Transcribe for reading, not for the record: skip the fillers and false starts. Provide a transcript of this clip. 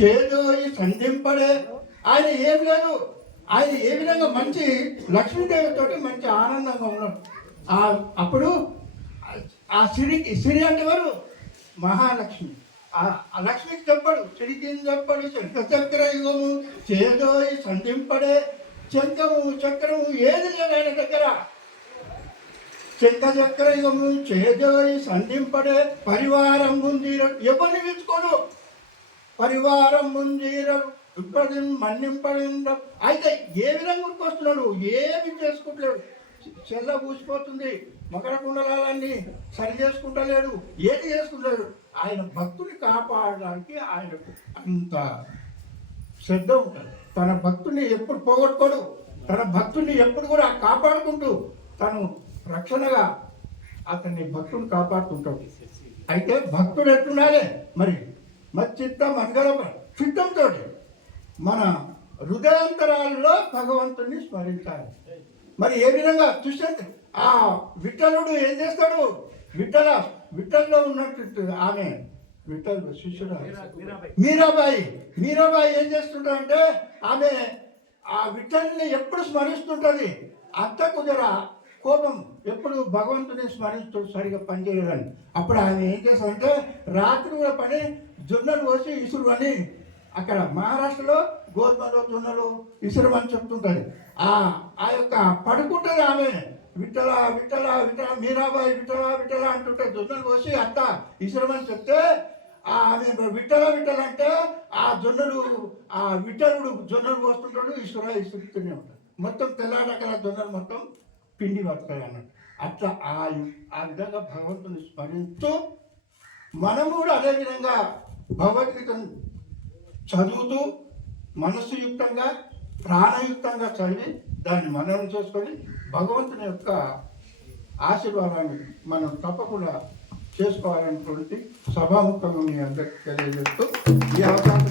చేదోయి సంధింపడే. ఆయన ఏం లేదు, ఆయన ఏ విధంగా మంచి లక్ష్మీదేవితో మంచి ఆనందంగా ఉన్నాడు. అప్పుడు ఆ సిరి అంటే వారు మహాలక్ష్మి. ఆ లక్ష్మికి చెప్పాడు, సిరికి చెప్పాడు. శంఖ చక్ర యుగము చేదోయి సంధింపడే. శంఖము చక్రము ఏది లేదు ఆయన దగ్గర. శంఖ చక్ర యుగము చేదోయి సంధింపడే. పరివారం ముందీర ఎవరిని పిలుచుకోడు. పరివారం ముందీర ఇప్పటి మన్నింపడి. అయితే ఏ విధంగా ఉరికొస్తున్నాడు, ఏమి చేసుకుంటలేడు. చెల్ల పూసిపోతుంది, మకర కుండలాలన్నీ సరి చేసుకుంటలేడు, ఏది చేసుకుంటలేడు. ఆయన భక్తుని కాపాడడానికి ఆయనకు అంత శ్రద్ధ ఉంటుంది. తన భక్తుని ఎప్పుడు పోగొట్టుకోడు, తన భక్తుని ఎప్పుడు కూడా కాపాడుకుంటూ తను రక్షణగా అతన్ని భక్తుని కాపాడుతుంటాడు. అయితే భక్తుడు ఎట్లుండాలి మరి చిత్తం అనగల చిత్తంతో మన హృదయాంతరాల్లో భగవంతుని స్మరించాలి. మరి ఏ విధంగా చూస్తే ఆ విఠలుడు ఏం చేస్తాడు, విఠల్లో ఉన్నట్టు ఆమె విఠల్ శిష్యుడు మీరాబాయి ఏం చేస్తుంటారంటే ఆమె ఆ విఠల్ని ఎప్పుడు స్మరిస్తుంటుంది. అంత కుదర కోపం ఎప్పుడు భగవంతుని స్మరిస్తూ సరిగా పనిచేయదని. అప్పుడు ఆమె ఏం చేస్తారంటే రాత్రి కూడా పని జొన్నలు పోసి ఇసురు అని, అక్కడ మహారాష్ట్రలో గోధుమలు జొన్నలు ఇసురు అని చెప్తుంటుంది. ఆ యొక్క పడుకుంటుంది ఆమె విఠల విఠల విఠల మీరాబాయి విఠల విఠల అంటుంటే జొన్నలు పోసి అత్త ఇసురమని చెప్తే ఆమె విఠల విఠల అంటే ఆ జొన్నలు ఆ విఠలుడు జొన్నలు పోస్తుంటాడు, ఇసురుతూనే ఉంటాడు. మొత్తం తెల్లారకల జొన్నలు మొత్తం పిండి పడతాయి అన్నట్టు. అట్లా ఆ విధంగా భగవంతుని స్మరిస్తూ మనం కూడా అదేవిధంగా భగవద్గీతను చదువుతూ మనస్సుయుక్తంగా ప్రాణయుక్తంగా చదివి దాన్ని మననం చేసుకొని భగవంతుని యొక్క ఆశీర్వాదాన్ని మనం తప్పకుండా చేసుకోవాలనేటువంటి సభాముఖంగా మీ అందరికీ తెలియజేస్తూ ఈ అవకాశం